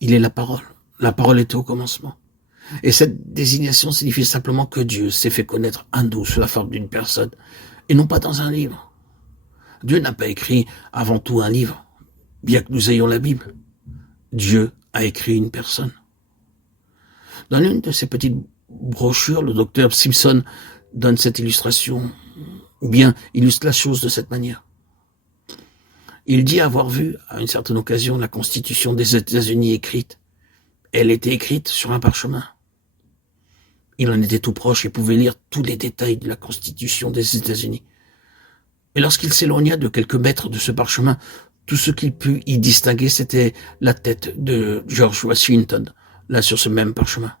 Il est la parole. La parole était au commencement. Et cette désignation signifie simplement que Dieu s'est fait connaître à nous sous la forme d'une personne, et non pas dans un livre. Dieu n'a pas écrit avant tout un livre, bien que nous ayons la Bible. Dieu a écrit une personne. Dans l'une de ces petites brochures, le docteur Simpson donne cette illustration, ou bien illustre la chose de cette manière. Il dit avoir vu, à une certaine occasion, la Constitution des États-Unis écrite. Elle était écrite sur un parchemin. Il en était tout proche et pouvait lire tous les détails de la Constitution des États-Unis. Et lorsqu'il s'éloigna de quelques mètres de ce parchemin, tout ce qu'il put y distinguer, c'était la tête de George Washington, là sur ce même parchemin.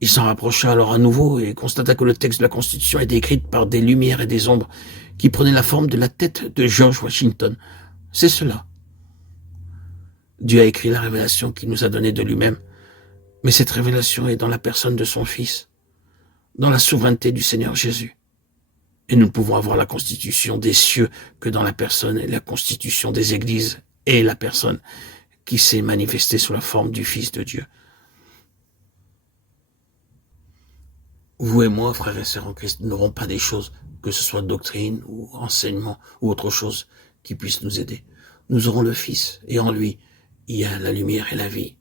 Il s'en rapprocha alors à nouveau et constata que le texte de la Constitution était écrit par des lumières et des ombres qui prenaient la forme de la tête de George Washington. C'est cela. Dieu a écrit la révélation qu'il nous a donnée de lui-même, mais cette révélation est dans la personne de son Fils, dans la souveraineté du Seigneur Jésus. Et nous ne pouvons avoir la constitution des cieux que dans la personne et la constitution des églises et la personne qui s'est manifestée sous la forme du Fils de Dieu. Vous et moi, frères et sœurs en Christ, n'aurons pas des choses, que ce soit doctrine ou enseignement ou autre chose, qui puissent nous aider. Nous aurons le Fils, et en lui, il y a la lumière et la vie.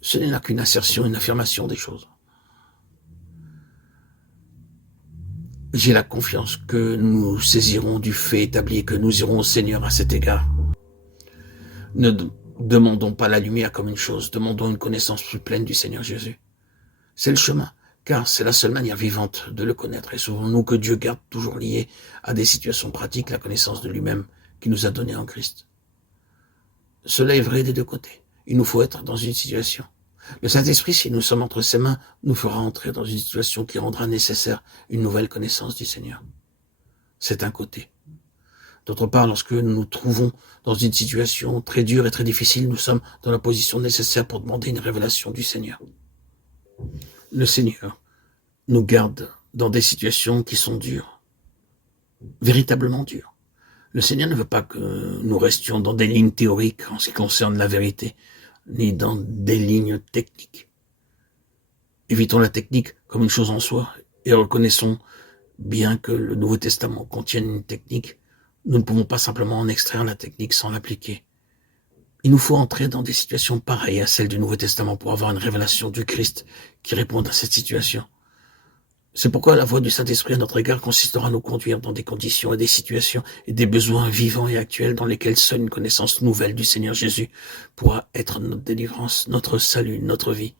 Ce n'est là qu'une assertion, une affirmation des choses. J'ai la confiance que nous saisirons du fait établi et que nous irons au Seigneur à cet égard. Ne demandons pas la lumière comme une chose, demandons une connaissance plus pleine du Seigneur Jésus. C'est le chemin, car c'est la seule manière vivante de le connaître. Et souvenons-nous que Dieu garde toujours lié à des situations pratiques la connaissance de lui-même qu'il nous a donnée en Christ. Cela est vrai des deux côtés. Il nous faut être dans une situation. Le Saint-Esprit, si nous sommes entre ses mains, nous fera entrer dans une situation qui rendra nécessaire une nouvelle connaissance du Seigneur. C'est un côté. D'autre part, lorsque nous nous trouvons dans une situation très dure et très difficile, nous sommes dans la position nécessaire pour demander une révélation du Seigneur. Le Seigneur nous garde dans des situations qui sont dures, véritablement dures. Le Seigneur ne veut pas que nous restions dans des lignes théoriques en ce qui concerne la vérité, ni dans des lignes techniques. Évitons la technique comme une chose en soi et reconnaissons bien que le Nouveau Testament contienne une technique. Nous ne pouvons pas simplement en extraire la technique sans l'appliquer. Il nous faut entrer dans des situations pareilles à celles du Nouveau Testament pour avoir une révélation du Christ qui réponde à cette situation. C'est pourquoi la voix du Saint-Esprit à notre égard consistera à nous conduire dans des conditions et des situations et des besoins vivants et actuels dans lesquels seule une connaissance nouvelle du Seigneur Jésus pourra être notre délivrance, notre salut, notre vie.